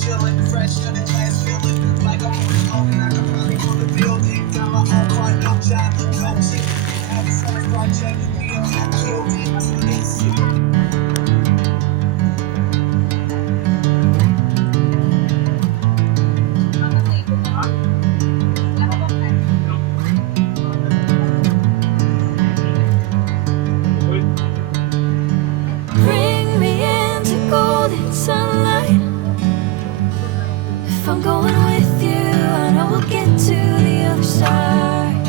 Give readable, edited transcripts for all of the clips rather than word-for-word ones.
chillin', fresh on the glass feeling like I'm on and I can probably go the building. Got my own car, no job, no chick. Have a side project, me and I killed it. It's Bring me into golden sunlight. If I'm going with you, I know we'll get to the other side.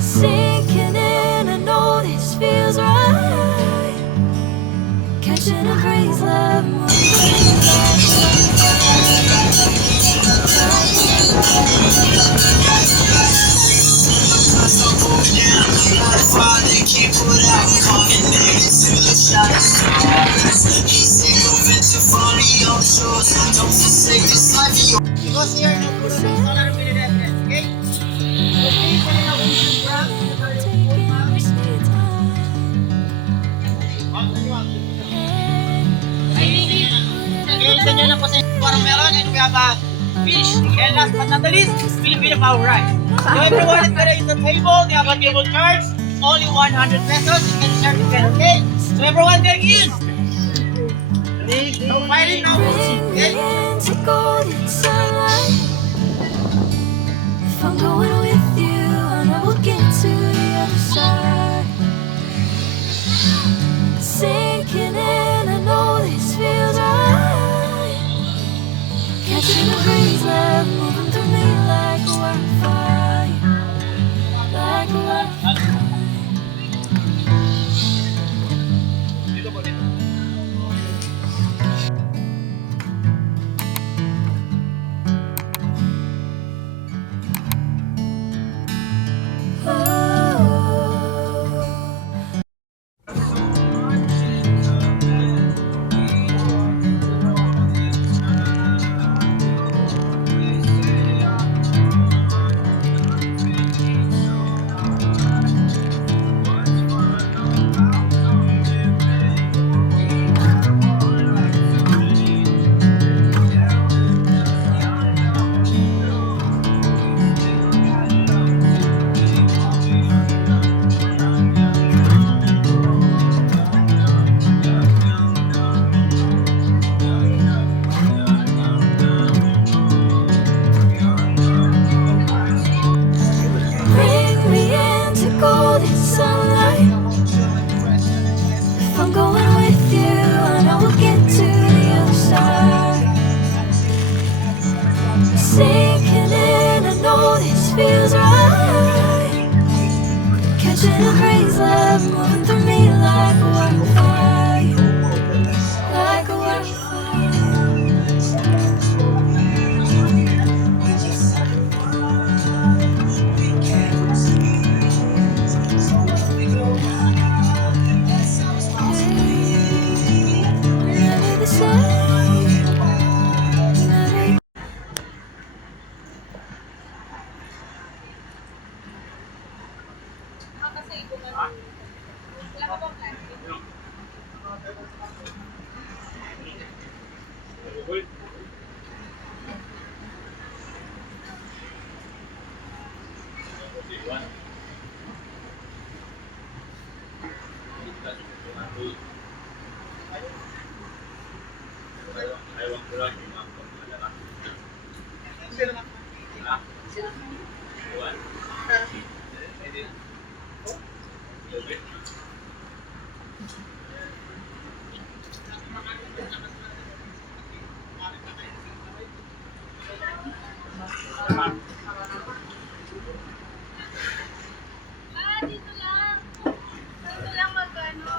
Sinking in, I know this feels right. Catching a breeze, love they can't put out, calling nigga to the shining stars. He said go venture for me on shores. Don't forsake this life of yours. Because here no puro ng solar pinidentes, okay? Okay, kaya na ocean drop. Nag-iisa nyo na po sa watermelon and we have a fish. And last but not the least, Filipino power rice. So everyone is gonna use the table. They have a table charge. Only 100 pesos. You can start to get okay. So everyone take in. No fighting, no bullshit. Okay? into golden sunlight. If I'm going with you, I know we'll get to the other side. Sinking in, I know this feels right. Catching a breeze, love moving through me like a wildfire, like a wildfire. Bring me into golden sunlight. If I'm going with you, I know we'll get to the other side. Sinking in, I know this feels right. Catching a breeze, love moving through me like a wildfire, like a wildfire. Never the same, never. Dito lang. Dito lang magkano.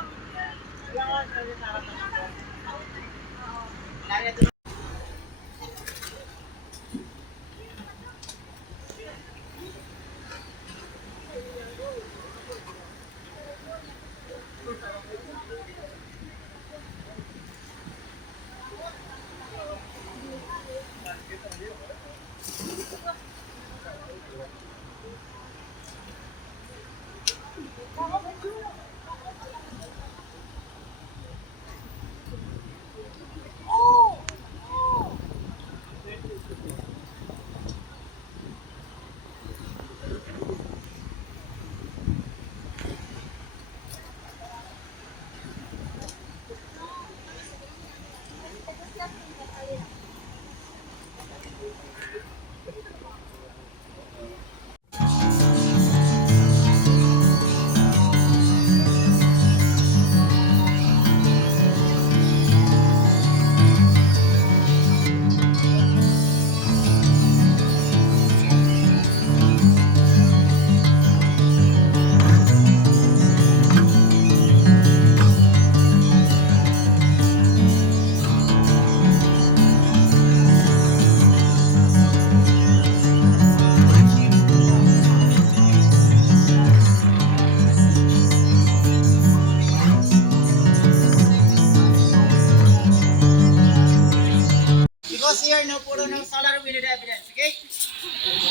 here, no puro ng solar with evidence, okay?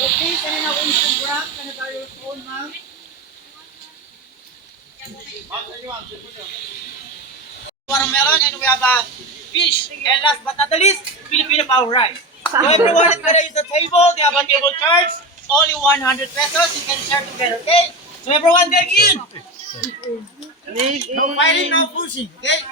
Okay, kanina na akong Instagram, kanina tayo phone, ma'am. Watermelon, and we have a fish. And last but not the least, Filipino power rice. So everyone is gonna use the table, they have a table charge, only 100 pesos, you can share together, okay? So everyone get in. No fighting, no pushing, okay?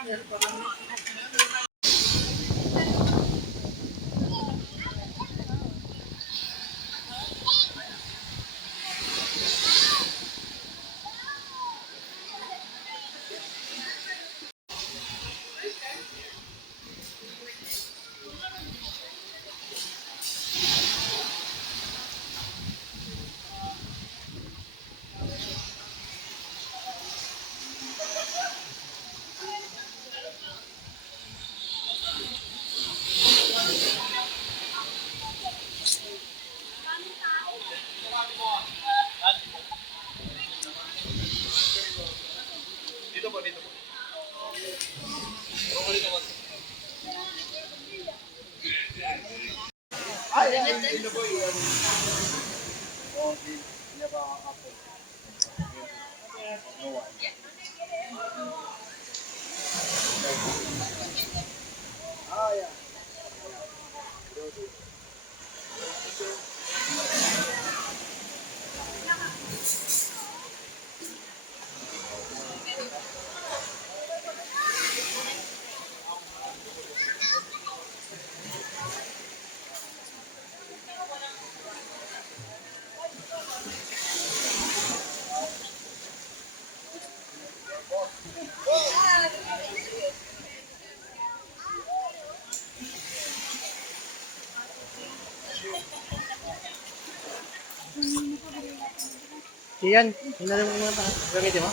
Yan, hinalim mo muna tayo. Gamitin mo?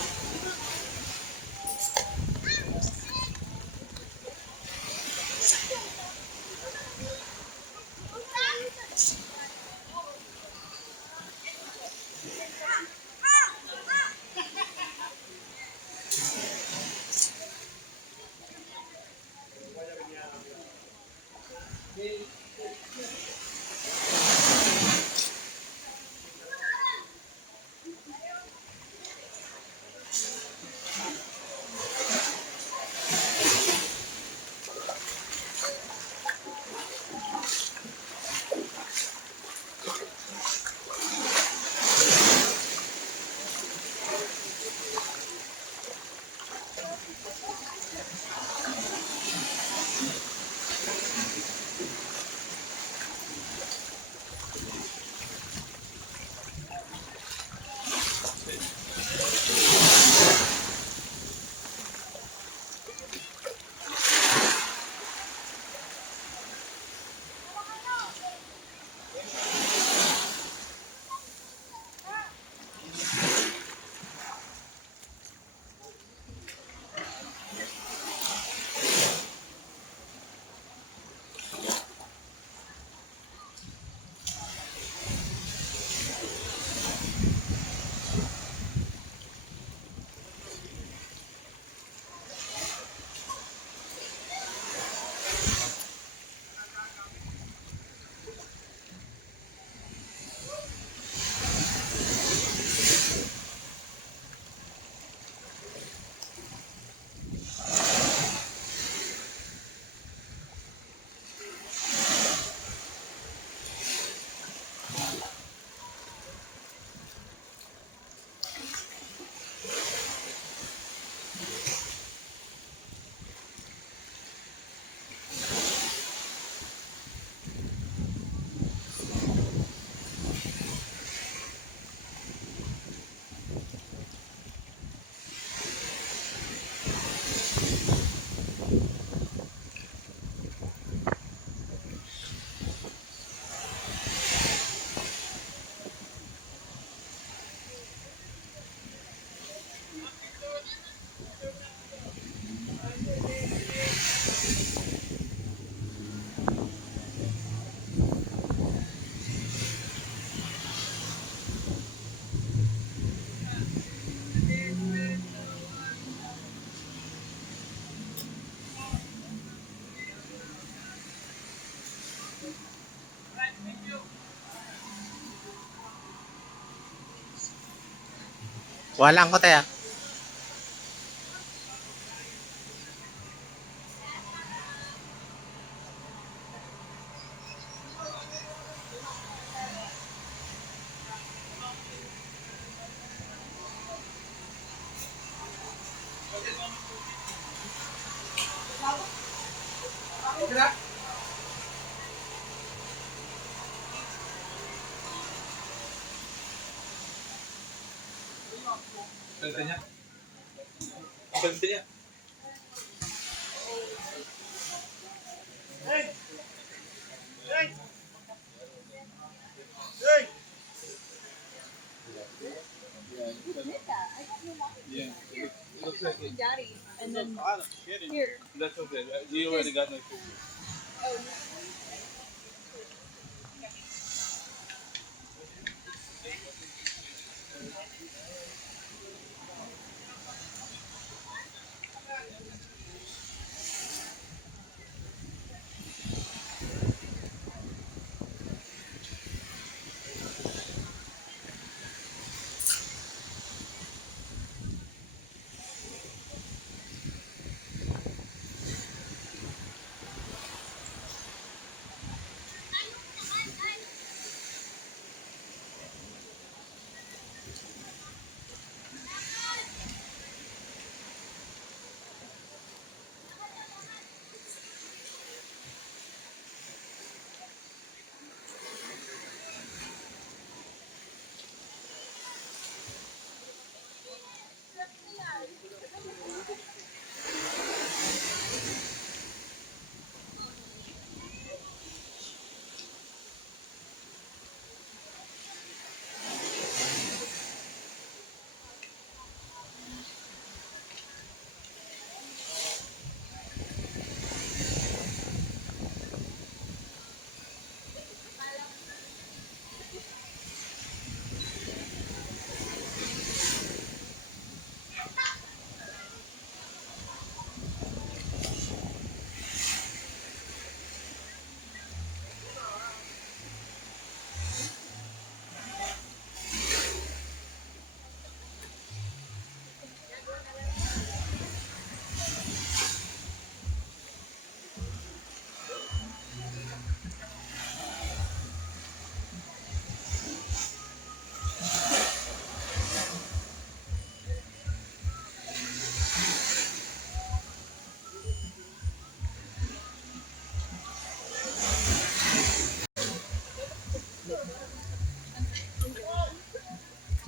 Walang ko tayo. Daddy. And then here. That's okay. You already got no food.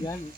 Yan.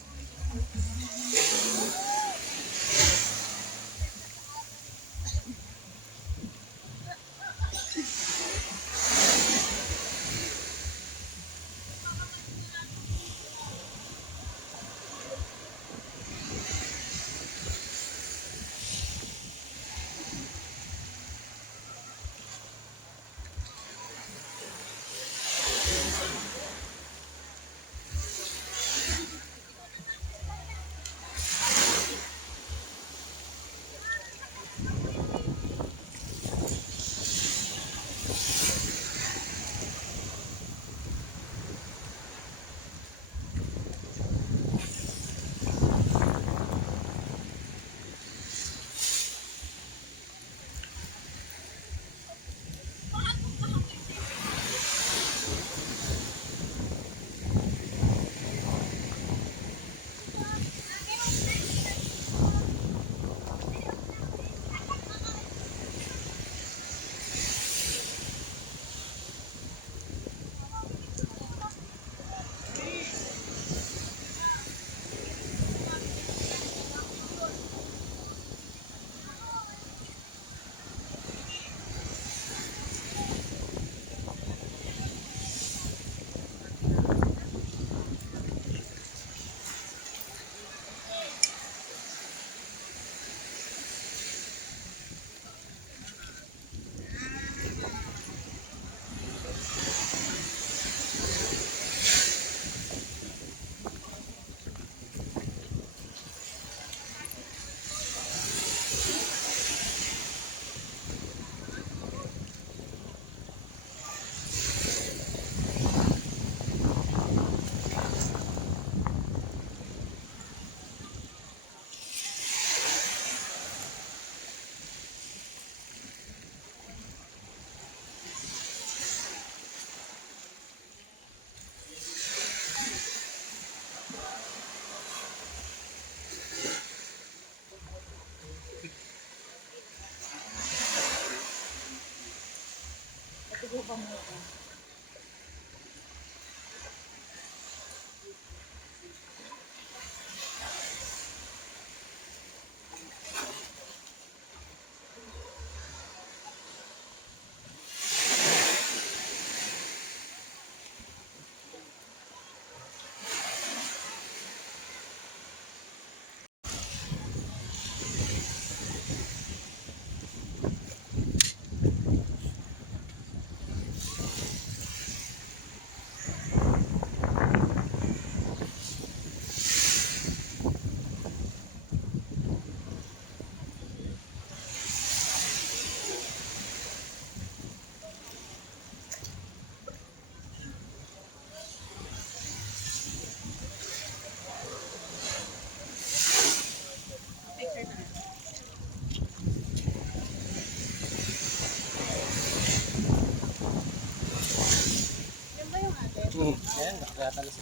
Ayan, nakakatalas.